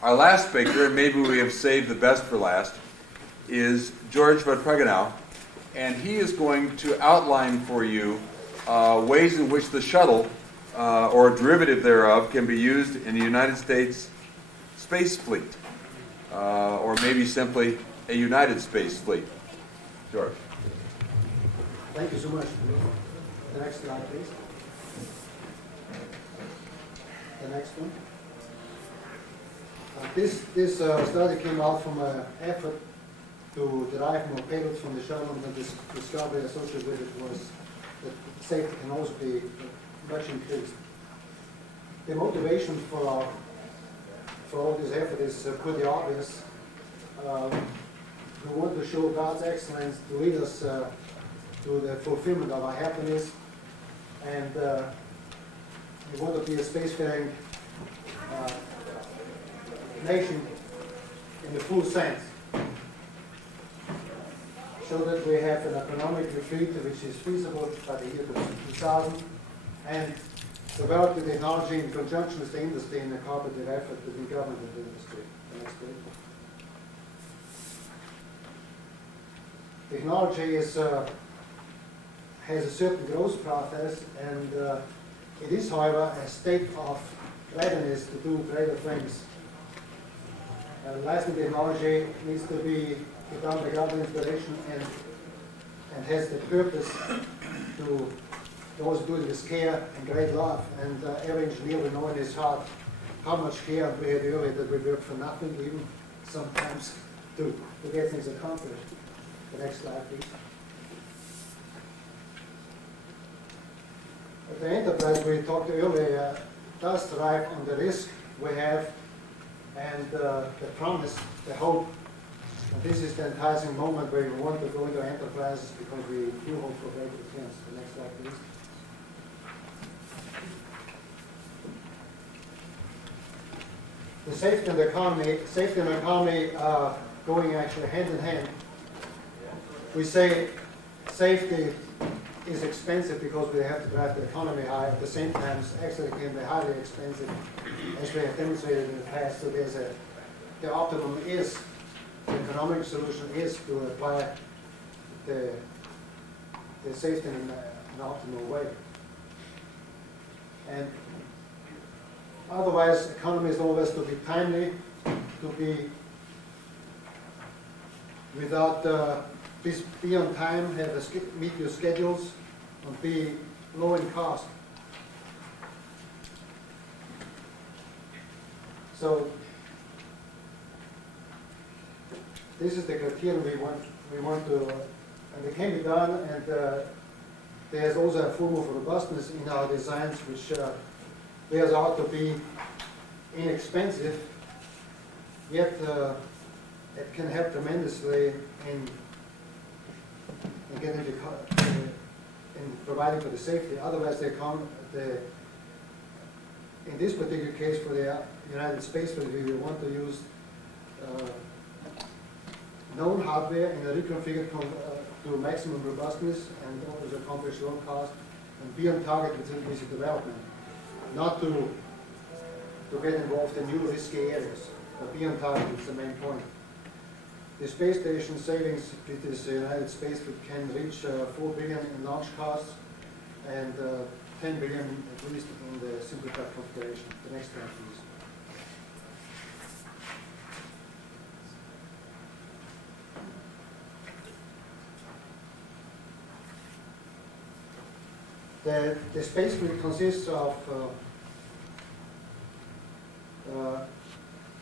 Our last speaker, and maybe we have saved the best for last, is George von Pragenau, and he is going to outline for you ways in which the shuttle, or a derivative thereof, can be used in the United States space fleet, or maybe simply a United Space Fleet. George. Thank you so much. The next slide, please. The next one. This study came out from an effort to derive more payloads from the shuttle, and the discovery associated with it was that safety can also be much increased. The motivation for all this effort is pretty obvious. We want to show God's excellence to lead us to the fulfillment of our happiness, and we want to be a spacefaring nation in the full sense, so that we have an economic retreat which is feasible by the year 2000, and develop the technology in conjunction with the industry in a cooperative effort between government and industry. The next page. Technology has a certain growth process, and it is, however, a state of readiness to do greater things. Lasting technology needs to be done by government inspiration and has the purpose to always do it with care and great love. And every engineer will know in his heart how much care we had earlier, that we work for nothing, even sometimes to get things accomplished. The next slide, please. The enterprise we talked earlier does thrive on the risk we have and the promise, the hope. And this is the enticing moment where we want to go into enterprises because we do hope for great returns. The next slide, please. The safety and the economy are going actually hand in hand. We say safety is expensive because we have to drive the economy high. At the same time, actually it can be highly expensive, as we have demonstrated in the past. So there's the optimum is, the economic solution is to apply the safety in an optimal way. And otherwise, economy is always to be timely, to be without be on time, meet your schedules, and be low in cost. So this is the criteria we want to, and it can be done. And there's also a form of robustness in our designs, which bears out to be inexpensive, yet it can help tremendously in getting in providing for the safety. Otherwise, in this particular case for the United States, we want to use known hardware in a reconfigured to maximum robustness and also accomplish low cost, and be on target with basic development, not to get involved in new risky areas, but be on target is the main point. The space station savings with this United States can reach 4 billion in launch costs and 10 billion at least in the simplified configuration. The next slide, please. The space fleet consists of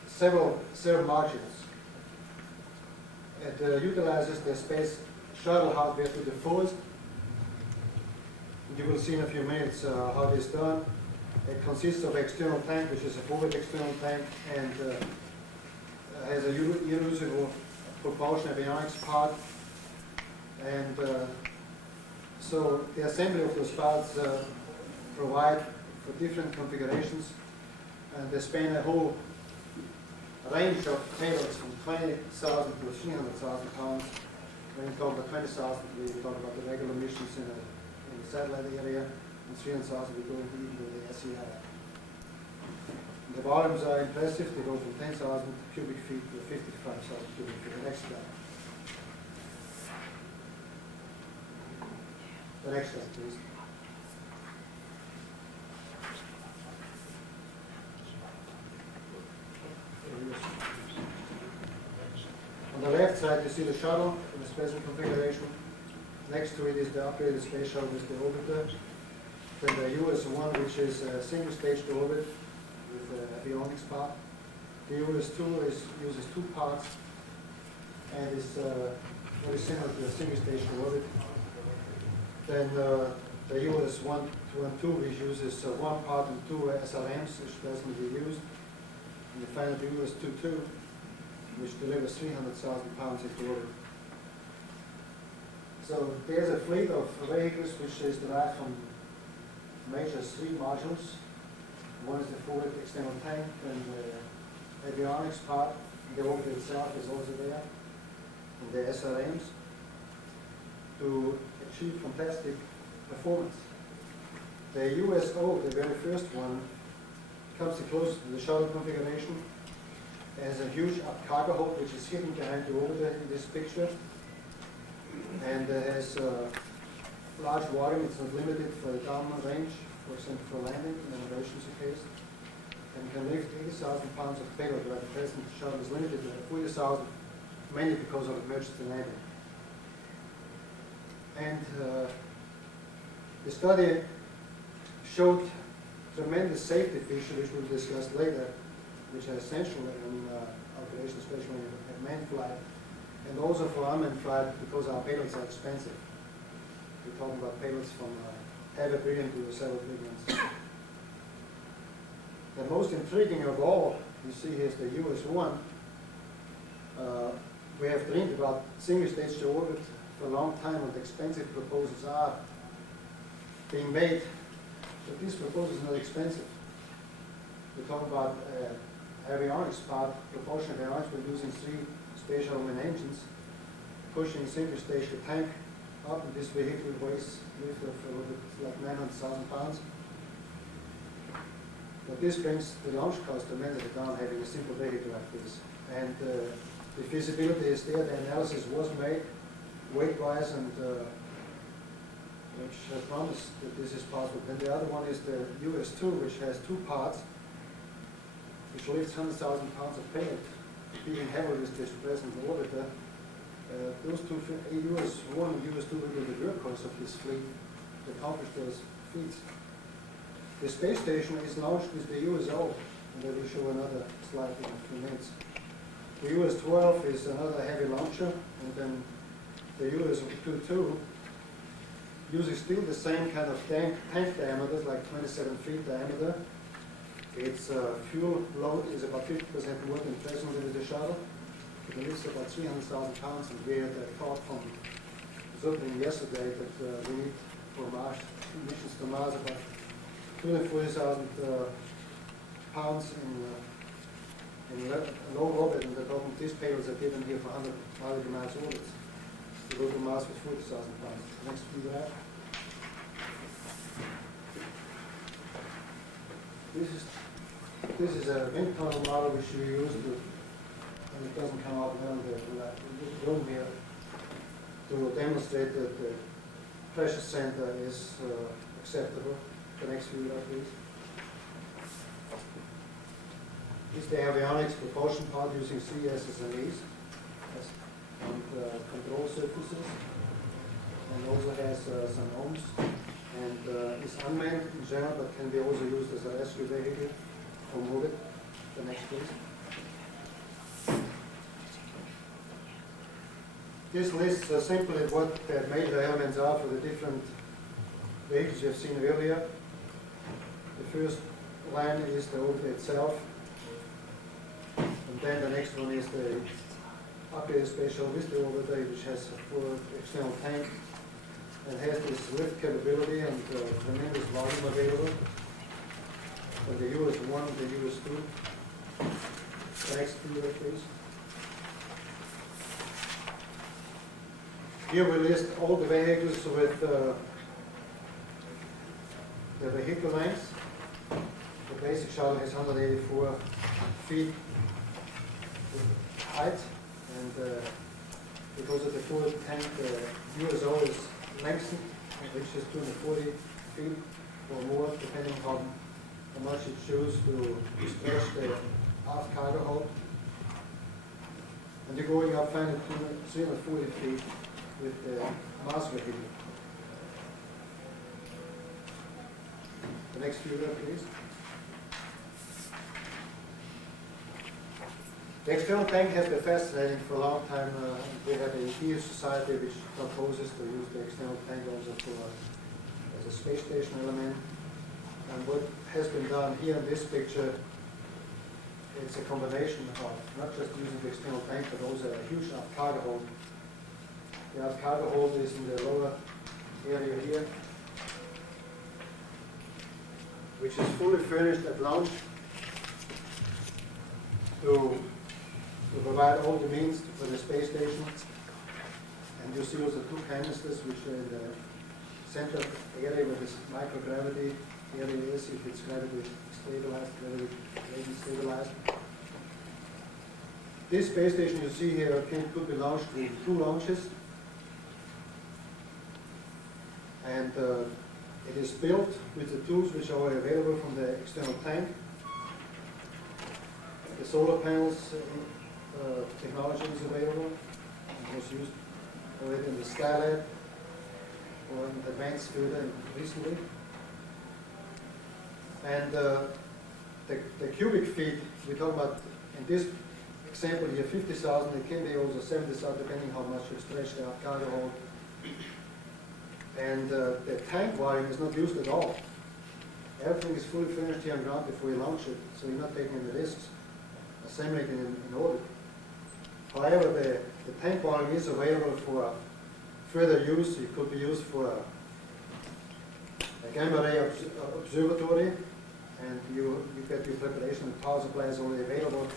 several modules. It utilizes the space shuttle hardware to the fullest. You will see in a few minutes how this is done. It consists of external tank, which is a forward external tank, and has a reusable propulsion avionics part. And so the assembly of those parts provide for different configurations, and they span a whole range of payloads from 20,000 to 300,000 pounds. When we talk about 20,000, we talk about the regular missions in the satellite area, and 300,000 we go into even the SEI. The volumes are impressive. They go from 10,000 cubic feet to 55,000 cubic feet. The next slide. The next slide, please. On the left side, you see the shuttle in a special configuration. Next to it is the upgraded space shuttle with the orbiter. Then the US-1, which is a single-stage orbit with an avionics part. The US-2 uses two parts and is very similar to a single-stage orbit. Then the US-1 and 2, which uses one part and two SRMs, which doesn't be used. And you find the US-2, which delivers 300,000 pounds into orbit. So there's a fleet of vehicles which is derived from major three modules. One is the forward external tank, and the avionics part, the orbit itself is also there, and the SRMs, to achieve fantastic performance. The USO, the very first one, comes the closest to the shuttle configuration. It has a huge cargo hold which is hidden behind the orbiter in this picture, and it has large volume. It's not limited for the downward range, for example for landing in an emergency case, and can lift 80,000 pounds of payload, where the present shuttle is limited to 40,000, mainly because of emergency landing. And the study showed tremendous safety features, which we'll discuss later, which are essential in operation, especially in manned flight, and also for unmanned flight, because our payloads are expensive. We're talking about payloads from half a billion to several billions. The most intriguing of all, you see here, is the US-1. We have dreamed about single-stage to orbit for a long time, and expensive proposals are being made, but these proposals are not expensive. We're talking about avionics part, propulsion avionics. We're using three space shuttle main engines, pushing single stage the tank up, and this vehicle weighs lift of a little bit like 900,000 pounds. But this brings the launch cost tremendously down, having a simple vehicle like this. And the feasibility is there. The analysis was made weight-wise, and which promised that this is possible. Then the other one is the US-2, which has two parts, which lifts 100,000 pounds of payload, being heavily with this present orbiter. Those two, US-1 and US-2, will be the workhorse of this fleet to accomplish those feats. The space station is launched with the USO, and I will show another slide in a few minutes. The US-12 is another heavy launcher, and then the US-2 uses still the same kind of tank diameter, like 27 feet diameter. Its fuel load is about 50% more than presently with the shuttle. It lifts about 300,000 pounds, and we had a thought from something yesterday that we need for Mars, missions to Mars, about 240,000 pounds in low orbit, and they're talking these payloads are given here for 100 miles orbits. To go to Mars with 40,000 pounds. Next to that. This is a wind tunnel model which we use to, and it doesn't come out well in the room here, to demonstrate that the pressure center is acceptable. The next view, please. This is the avionics propulsion part using three SSMEs and control surfaces, and also has some ohms, and is unmanned in general, but can be also used as a rescue vehicle for moving. The next, please. This lists simply what the major elements are for the different vehicles you have seen earlier. The first line is the orbiter itself, and then the next one is the upgraded space shuttle with the orbiter, which has a full external tank and has this lift capability and tremendous volume available. And the US-1, the US-2. The next view, please. Here we list all the vehicles with the vehicle length. The basic shuttle has 184 feet height, and because of the fuel tank, the USO is lengthened, which is 240 feet or more, depending on how much you choose to stretch the aft cargo hold. And you're going up finally to 340 feet with the mass vehicle. The next view there, please. The external tank has been fascinating for a long time. We have a EU society which proposes to use the external tank also as a space station element. And what has been done here in this picture, it's a combination of not just using the external tank, but also a huge aft cargo hold. The aft cargo hold is in the lower area here, which is fully furnished at launch to provide all the means for the space station. And you see also two canisters which are in the center area where this microgravity area is, if it's gravity stabilized, gravity stabilized. This space station you see here could be launched in 2 launches. And it is built with the tools which are available from the external tank. The solar panels technology is available. It was used already in the Skylab or in the advanced field recently. And the cubic feet, we talk about in this example here 50,000, it can be also 70,000 depending how much you stretch the cargo hold. And the tank volume is not used at all. Everything is fully finished here on ground before you launch it, so you're not taking any risks assembling it in orbit. However, the tank volume is available for further use. It could be used for a gamma ray observatory, and you get your preparation and power supplies already available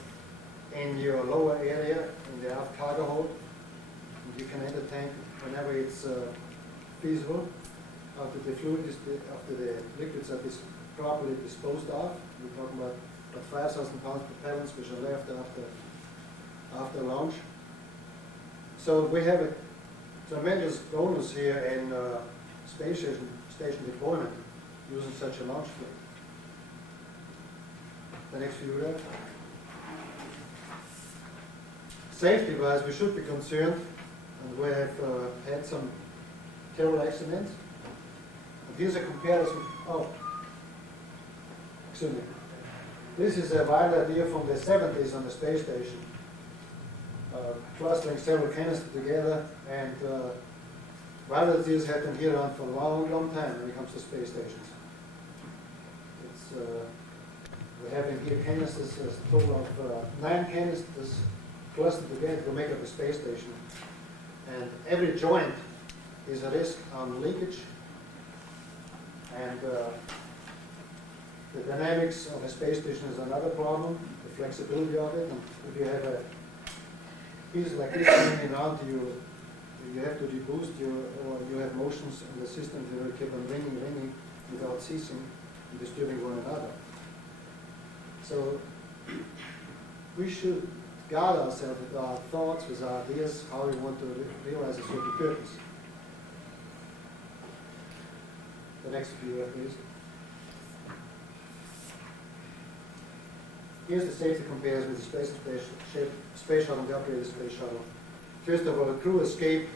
in your lower area in the aft cargo hold. And you can enter the tank whenever it's feasible, after the liquids are properly disposed of. We're talking about 5,000 pounds propellants which are left after launch. So we have a tremendous bonus here in space station deployment using such a launch fleet. The next view there. Safety-wise, we should be concerned, and we have had some terrible accidents. And here's a comparison. Oh, excuse me. This is a wild idea from the 70s on the space station, clustering several canisters together, and wild ideas have been here on for a long, long time when it comes to space stations. It's we have in here canisters, a total of 9 canisters clustered together to make up a space station, and every joint is a risk on leakage, and the dynamics of a space station is another problem, the flexibility of it. And if you have a piece like this hanging around you, you have to reboost or you have motions in the system that will keep on ringing without ceasing and disturbing one another. So we should guard ourselves with our thoughts, with our ideas, how we want to realize a certain purpose. The next view, please. Here's the safety comparison with the space shuttle and the upgraded space shuttle. First of all, the crew escape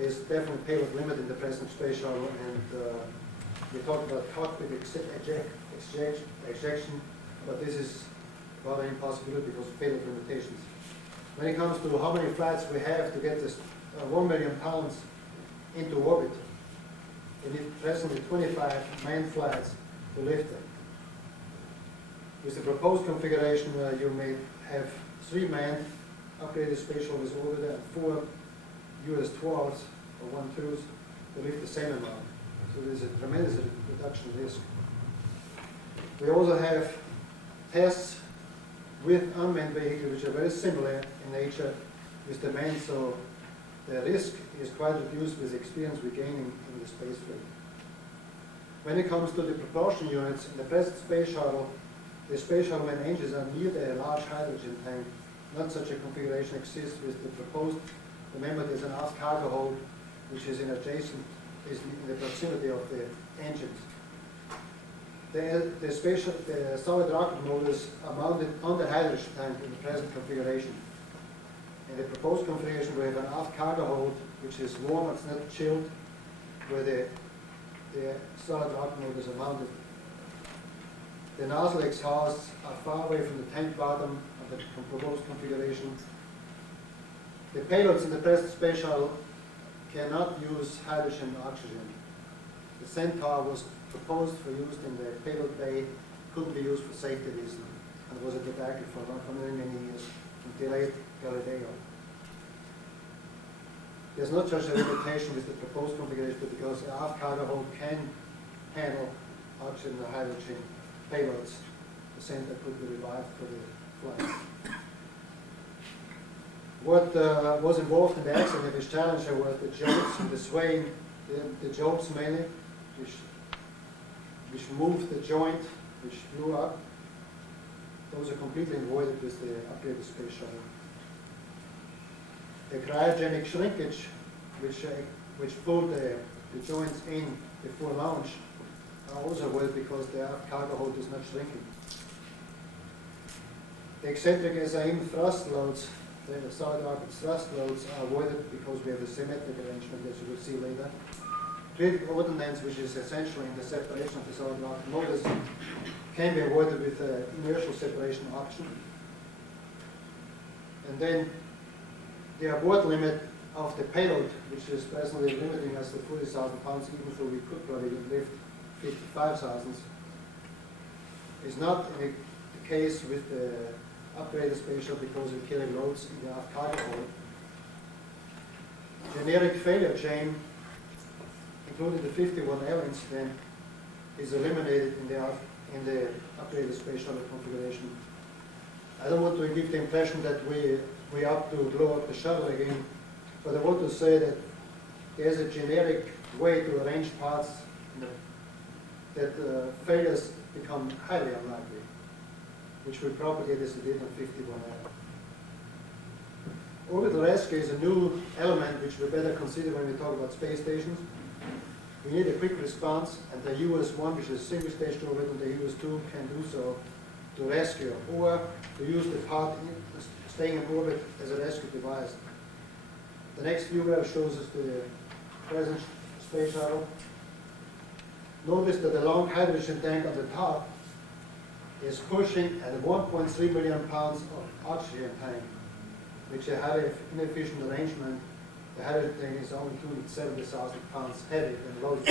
is definitely payload limit in the present space shuttle, and we talked about cockpit ejection, but this is rather impossibility because of payload limitations. When it comes to how many flights we have to get this 1 million pounds into orbit, we need presently 25 manned flights to lift them. With the proposed configuration, you may have 3 manned upgraded space shuttles orbiter and 4 US-12s or 1-2s to lift the same amount. So there's a tremendous reduction in risk. We also have tests with unmanned vehicles which are very similar in nature with the manned, so the risk is quite reduced with the experience we're gaining in the space fleet. When it comes to the propulsion units in the present space shuttle, the space shuttle main engines are near the large hydrogen tank. Not such a configuration exists with the proposed. Remember, there's an aft cargo hold which is in the proximity of the engines. The solid rocket motors are mounted on the hydrogen tank in the present configuration. In the proposed configuration, we have an aft cargo hold which is warm, it's not chilled, where the solid rocket motors are mounted. The nozzle exhausts are far away from the tank bottom of the proposed configuration. The payloads in the present space shuttle cannot use hydrogen or oxygen. The Centaur was proposed for use in the payload bay, couldn't be used for safety reasons, and was a debacle for many, many years until late Galileo. There's not such a limitation with the proposed configuration because the aft cargo hold can handle oxygen or hydrogen payloads. The Centaur could be revived for the flight. What was involved in the accident of this Challenger was the jolts and the swaying, the jolts mainly, which moved the joint, which blew up. Those are completely avoided with the upgraded space shuttle. The cryogenic shrinkage, which pulled the joints in before launch, are also avoided because the cargo hold is not shrinking. The eccentric SIM thrust loads, the solid rocket thrust loads, are avoided because we have a symmetric arrangement, as you will see later. Critical ordnance, which is essentially in the separation of the solid rocket motors, can be avoided with an inertial separation option. And then the abort limit of the payload, which is presently limiting us to 40,000 pounds, even though we could probably lift 55,000, is not in the case with the upgraded space shuttle because we're carrying loads in the aft cargo hold. Generic failure chain, including the 51L incident, is eliminated in the upgraded space shuttle configuration. I don't want to give the impression that we have to blow up the shuttle again, but I want to say that there's a generic way to arrange parts that failures become highly unlikely, which we probably did as we did on 51L. Orbital rescue is a new element which we better consider when we talk about space stations. We need a quick response, and the US-1, which is a single-stage orbit, and the US-2 can do so to rescue, or to use the part staying in orbit as a rescue device. The next view graph shows us the present space shuttle. Notice that the long hydrogen tank on the top is pushing at 1.3 million pounds of oxygen tank, which is a highly inefficient arrangement. The hydrogen tank is only 270,000 pounds heavier than load.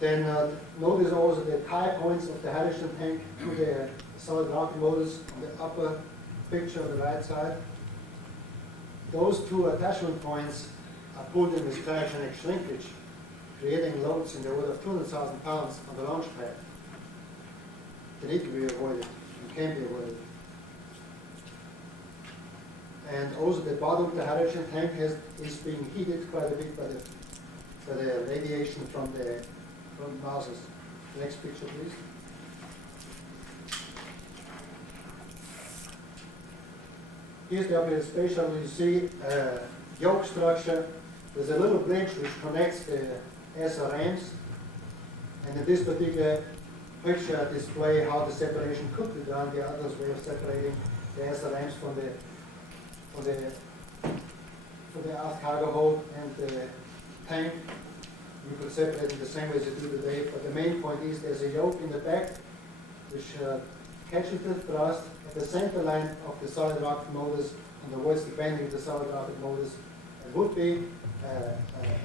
Then notice also the tie points of the hydrogen tank to the solid rocket motors on the upper picture on the right side. Those two attachment points are pulled in with cryogenic shrinkage, creating loads in the order of 200,000 pounds on the launch pad. They need to be avoided and can be avoided. And also the bottom of the hydrogen tank is being heated quite a bit by the radiation from the nozzles. Next picture, please. Here's the upgraded space shuttle. You see yoke structure. There's a little bridge which connects the SRMs. And in this particular picture, I display how the separation could be done. The other way of separating the SRMs from the aft cargo hold and the tank. You could separate it the same way as you do today, but the main point is there's a yoke in the back which catches the thrust at the center line of the solid rocket motors and avoids the bending of the solid rocket motors. It would be a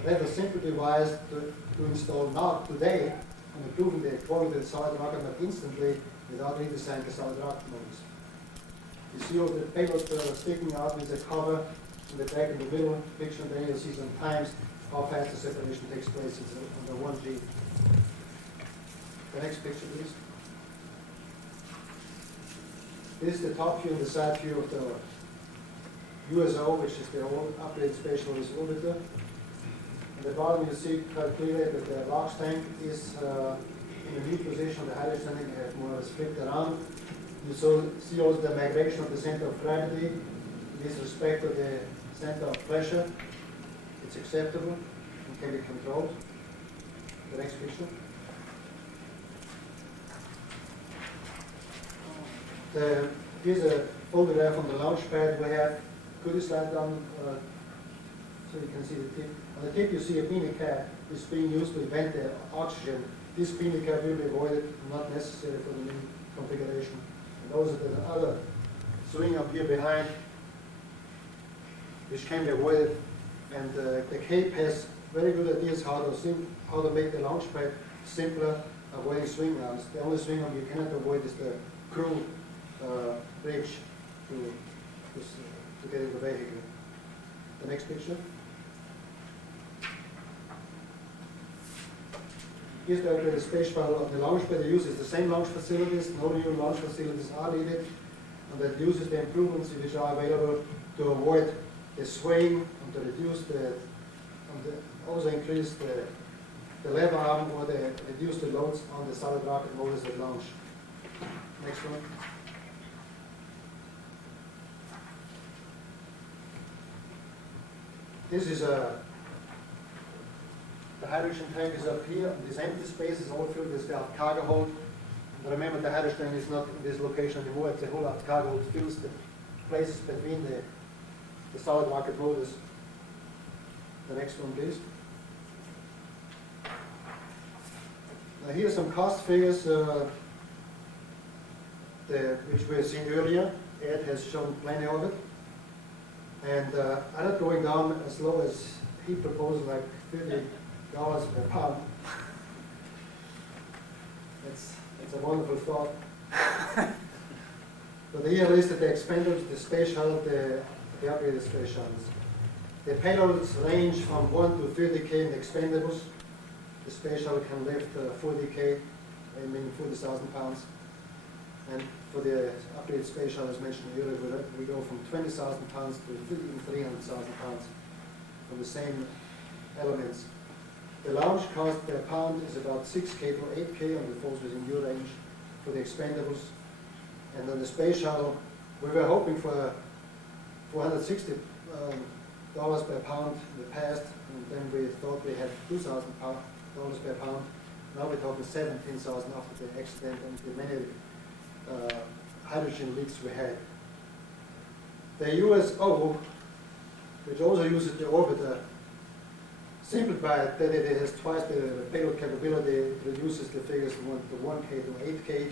rather simple device to install now today and improving the quality of the solid rocket motor instantly without redesigning the solid rocket motors. You see all the payloads sticking out with the cover in the back in the middle picture, and then you'll see sometimes how fast the separation takes place on the 1G. The next picture, please. This is the top view and the side view of the USO, which is the old upgraded space shuttle orbiter. On the bottom you see quite clearly that the LOX tank is in a new position. The hydrogen tank has more or less flipped around. You see also the migration of the center of gravity with respect to the center of pressure. It's acceptable and can be controlled. The next picture. Here's a photograph on the launch pad. We have, could you slide down so you can see the tip? On the tip you see a pinic cap is being used to vent the oxygen. This pinic cap will be avoided, not necessary for the new configuration. And those are the other swing up here behind, which can be avoided. And the Cape has very good ideas how to make the launch pad simpler, avoiding swing arms. The only swing arm you cannot avoid is the crew bridge to get in the vehicle. The next picture. Here's the space shuttle of the launch pad. It uses the same launch facilities. No new launch facilities are needed. And that uses the improvements which are available to avoid the swaying and to reduce also increase the lever arm or reduce the loads on the solid rocket motors at launch. Next one. This is the hydrogen tank is up here. This empty space is all filled with the cargo hold. But remember, the hydrogen tank is not in this location anymore. It's a whole lot of cargo hold fills the places between the solid rocket motors. The next one, please. Now here's some cost figures which we have seen earlier. Ed has shown plenty of it. And I'm not going down as low as he proposed, like $50 per pound. It's a wonderful thought. But here listed the expendables, the space shuttle, the upgraded space shuttles. The payloads range from 1 to 30K in expendables. The space shuttle can lift 40K, meaning 40,000 pounds. And for the upgraded space shuttle, as mentioned earlier, we go from 20,000 pounds to even 300,000 pounds from the same elements. The launch cost per pound is about 6K to 8K, and it falls within your range for the expendables. And on the space shuttle, we were hoping for $460 per pound in the past, and then we thought we had $2,000 per pound. Now we're talking 17,000 after the accident and the many hydrogen leaks we had. The USO, which also uses the orbiter, simplified that it has twice the payload capability, it reduces the figures from 1K to 8K.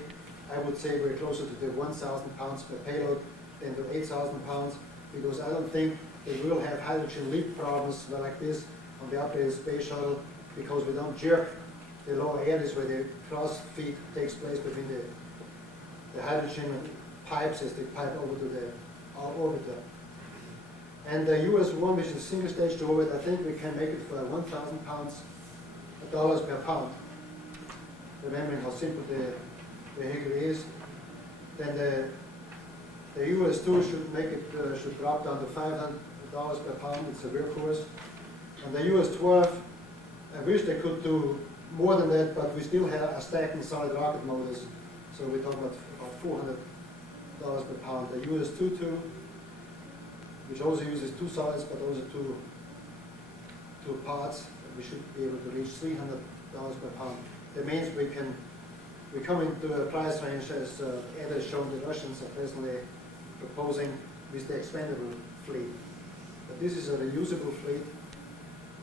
I would say we're closer to the 1,000 pounds per payload than to 8,000 pounds, because I don't think that we will have hydrogen leak problems like this on the updated space shuttle, because we don't jerk the lower areas where the cross feed takes place between the hydrogen pipes as they pipe over to our orbiter. And the US-1, which is a single-stage orbit, I think we can make it for 1,000 dollars per pound, remembering how simple the vehicle is. Then the US-2 should make it should drop down to $500 per pound. It's a workhorse. And the US-12, I wish they could do more than that, but we still have a stacking solid rocket motors. So we're talking about $400 per pound. The US-22, which also uses two solids but also two parts, we should be able to reach $300 per pound. That means we come into a price range, as Ed has shown, the Russians are presently proposing with the expendable fleet. But this is a reusable fleet,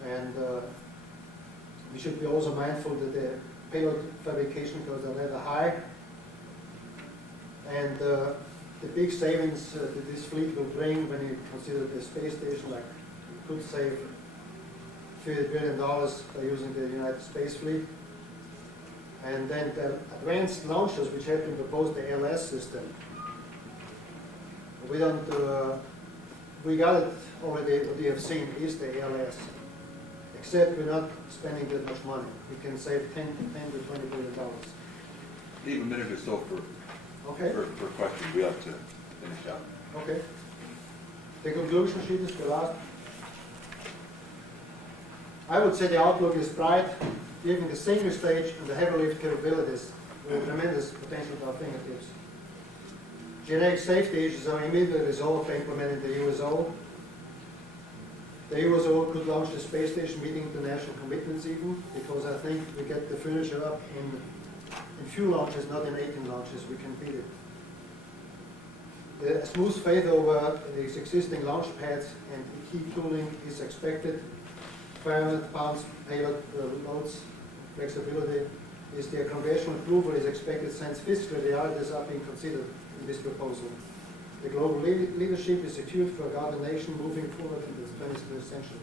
and we should be also mindful that the payload fabrication costs are rather high, and the big savings that this fleet will bring when you consider the space station, like it could save $30 billion by using the United Space Fleet. And then the advanced launchers, which have been proposed, the LS system, we got it already. What you have seen is the LS, except we're not spending that much money. We can save $10 to $20 billion. Leave a minute or so for questions. We have to finish up. Okay. The conclusion sheet is the last. I would say the outlook is bright, given the single stage and the heavy lift capabilities with tremendous potential at our fingertips. Genetic safety issues are immediately resolved by implementing the USO. The USO could launch the space station meeting international commitments even, because I think we get the furniture up in few launches, not in 18 launches. We can beat it. A smooth fade over these existing launch pads and key tooling is expected. 500 pounds payload loads, flexibility is the congressional approval is expected since fiscal realities are being considered in this proposal. The global leadership is secured for a garden nation moving forward in the 21st century.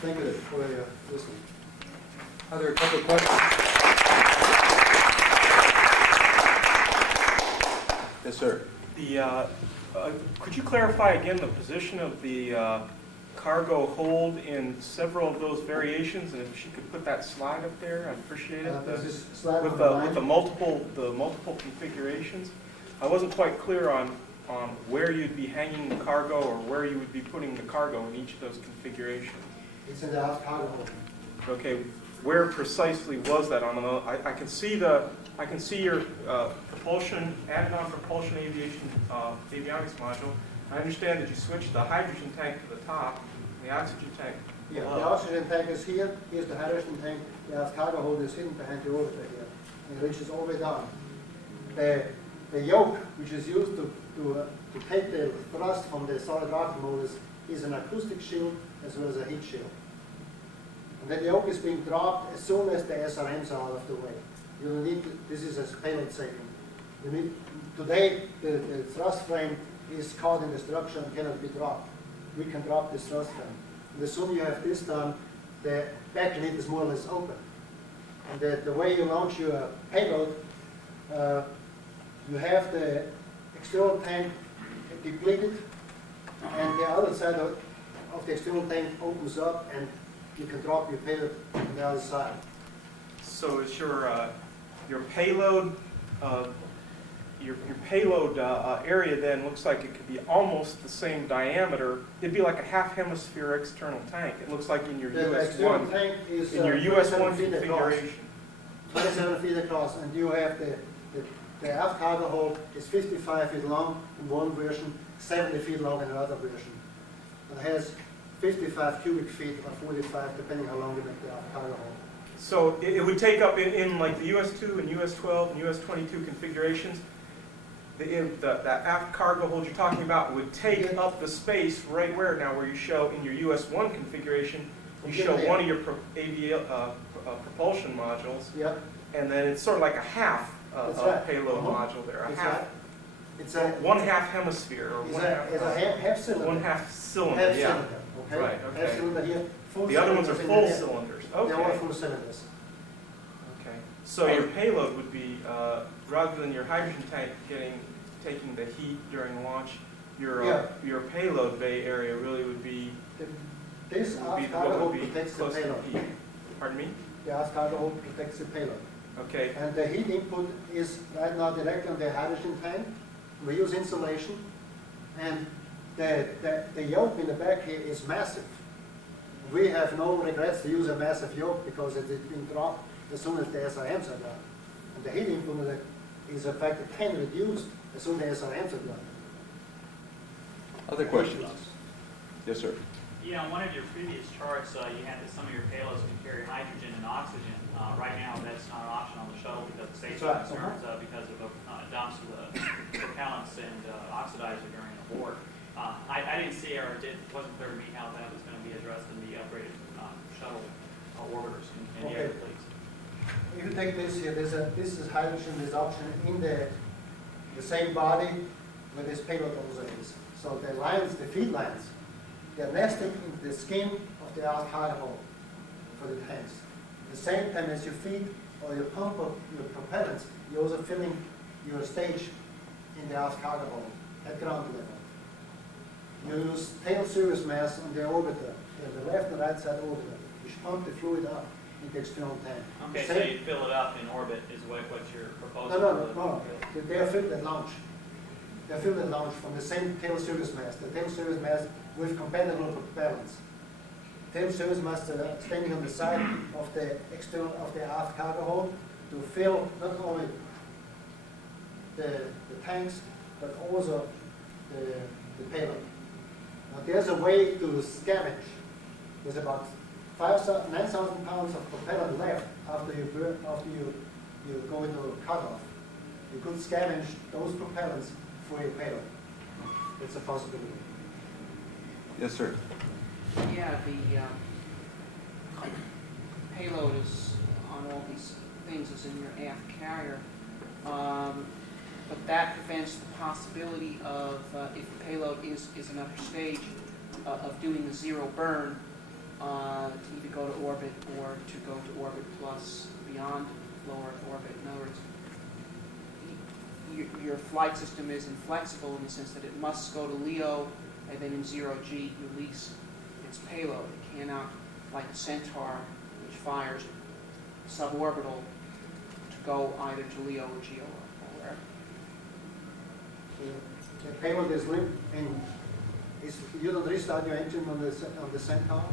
Thank you for your listening. Are there a couple of questions? Yes, sir. Could you clarify again the position of the cargo hold in several of those variations, and if she could put that slide up there, I'd appreciate it. With the multiple configurations. I wasn't quite clear on where you'd be hanging the cargo or where you would be putting the cargo in each of those configurations. It's in the aft cargo hold. Okay, where precisely was that on the? I can see your propulsion and non-propulsion aviation avionics module. I understand that you switched the hydrogen tank to the top, and the oxygen tank below. Yeah, the oxygen tank is here. Here's the hydrogen tank. The aft cargo hold is hidden behind the orbiter here. It reaches all the way down. The yoke, which is used to take the thrust from the solid rocket motors, is an acoustic shield as well as a heat shield. And then the yoke is being dropped as soon as the SRMs are out of the way. You need to, this is a payload saving. Today, the thrust frame is caught in the structure and cannot be dropped. We can drop this thrust frame. And as soon as you have this done, the back unit is more or less open. And the way you launch your payload, you have the external tank depleted, and the other side of the external tank opens up, and you can drop your payload on the other side. So is your payload area then looks like it could be almost the same diameter. It'd be like a half hemisphere external tank. It looks like in your US1 tank is in your US1 configuration. 27 feet across, and you have the aft cargo hold is 55 feet long in one version, 70 feet long in another version. It has 55 cubic feet or 45, depending how long you make the aft cargo hold. So it would take up in like the US2 and US12 and US22 configurations, the aft cargo hold you're talking about would take up the space right where you show in your US1 configuration, you show one of your propulsion modules, yep. And then it's sort of like a half payload module there. It's a one half hemisphere or it's a half cylinder. One half cylinder. Half cylinder. Okay. Right. Okay. Half cylinder here. The other ones are full cylinders. Okay. They're all full cylinders. Okay. So your payload would be rather than your hydrogen tank taking the heat during launch, your payload bay area really would be. This aft cargo hold protects the payload. Pardon me? The aft cargo hold protects the payload. Okay. And the heat input is right now directly on the hydrogen tank. We use insulation, and the yoke in the back here is massive. We have no regrets to use a massive yoke because it is being dropped as soon as the SRMs are done. And the heat input is in fact 10 reduced as soon as the SRMs are done. Other questions? Yes, sir. Yeah, on one of your previous charts, you had that some of your payloads can carry hydrogen and oxygen. Right now, that's not an option on the shuttle because of safety concerns, because of dumps of the propellants and oxidizer during abort. I didn't see, or it wasn't clear to me how that was going to be addressed in the upgraded shuttle orbiters in the other fleets. If you take this here, this is hydrogen, this option in the same body where this payload also is. So the lines, the feed lines, they're nested in the skin of the aft cargo hold for the tanks. At the same time as you feed or you pump up your propellants, you're also filling your stage in the aft cargo hold at ground level. You use tail service mass on the orbiter, the left and right side orbiter. You pump the fluid up in the external tank. Okay, so you fill it up in orbit is what you're proposing? No. They are filled at launch. They're filled at launch from the same tail service mass. The tail service mass with compatible propellants. tail strings must standing on the side of the aft cargo hold to fill not only the tanks but also the payload. Now there's a way to scavenge. There's about 9,000 pounds of propellant left after you go into cutoff. You could scavenge those propellants for your payload. It's a possibility. Yes, sir. Yeah, the payload is on all these things is in your aft carrier, but that prevents the possibility of, if the payload is another stage, of doing a zero burn, to either go to orbit or to go to orbit plus beyond low Earth orbit. In other words, your flight system is inflexible in the sense that it must go to LEO and then in 0G release its payload. It cannot, like a Centaur, which fires suborbital, to go either to LEO or GEO or wherever. The payload is limp, and you don't restart your engine on the Centaur?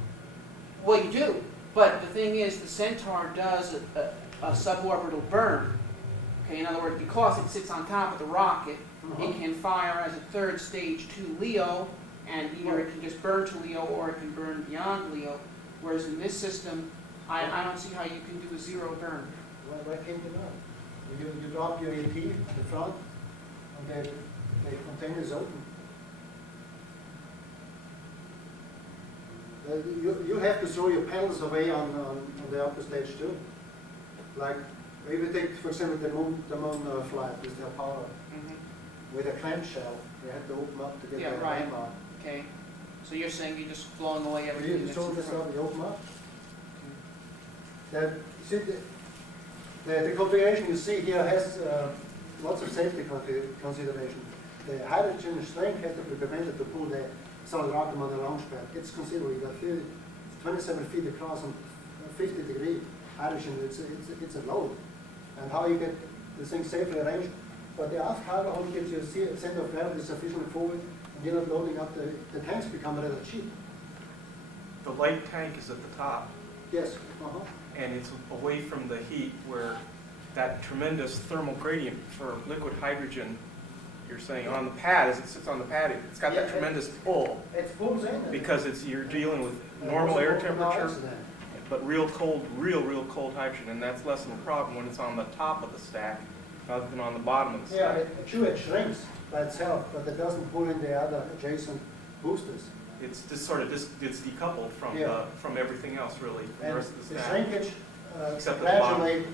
Well, you do, but the thing is, the Centaur does a suborbital burn. Okay, in other words, because it sits on top of the rocket, it can fire as a third stage to LEO, and either it can just burn to LEO or it can burn beyond LEO. Whereas in this system, I don't see how you can do a zero burn. Why can't you not? You drop your AP at the front, and the container is open. You have to throw your panels away on the upper stage too. Like if you take, for example, the moon flight with the Apollo, with a clamshell, you have to open up to get the ram out. Okay. So you're saying you're just blowing away everything. You throw this up, you open up. The configuration you see here has lots of safety considerations. The hydrogen strength has to be prevented to pull the solid rocket on the launch pad. It's considerable. It's 27 feet across and 50-degree hydrogen. It's a load. And how you get the thing safely arranged. But the aft cargo hold gives you a center of gravity sufficiently forward, and you're not loading up the tanks become rather cheap. The light tank is at the top. Yes. And it's away from the heat where that tremendous thermal gradient for liquid hydrogen, you're saying on the pad, as it sits on the pad, it's got that tremendous pull. It pulls in. Because you're dealing with normal air temperature, but real cold hydrogen, and that's less of a problem when it's on the top of the stack rather than on the bottom of the stack. Yeah, it shrinks by itself, but it doesn't pull in the other adjacent boosters. It's just sort of it's decoupled from everything else, really, from the rest of the stack. The shrinkage gradually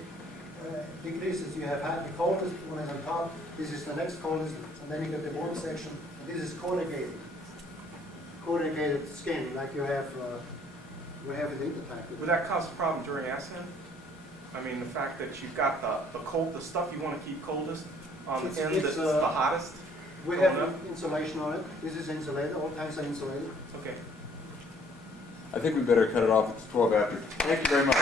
decreases. You have had the coldest one is on top. This is the next coldest, and then you get the bottom section. And this is corrugated skin, like you have we have in the intertank. Would that cause a problem during ascent? I mean, the fact that you've got the stuff you want to keep coldest on the end that's the hottest. We have insulation on it. This is insulated. All tanks are insulated. Okay. I think we better cut it off. It's 12 after. Thank you very much.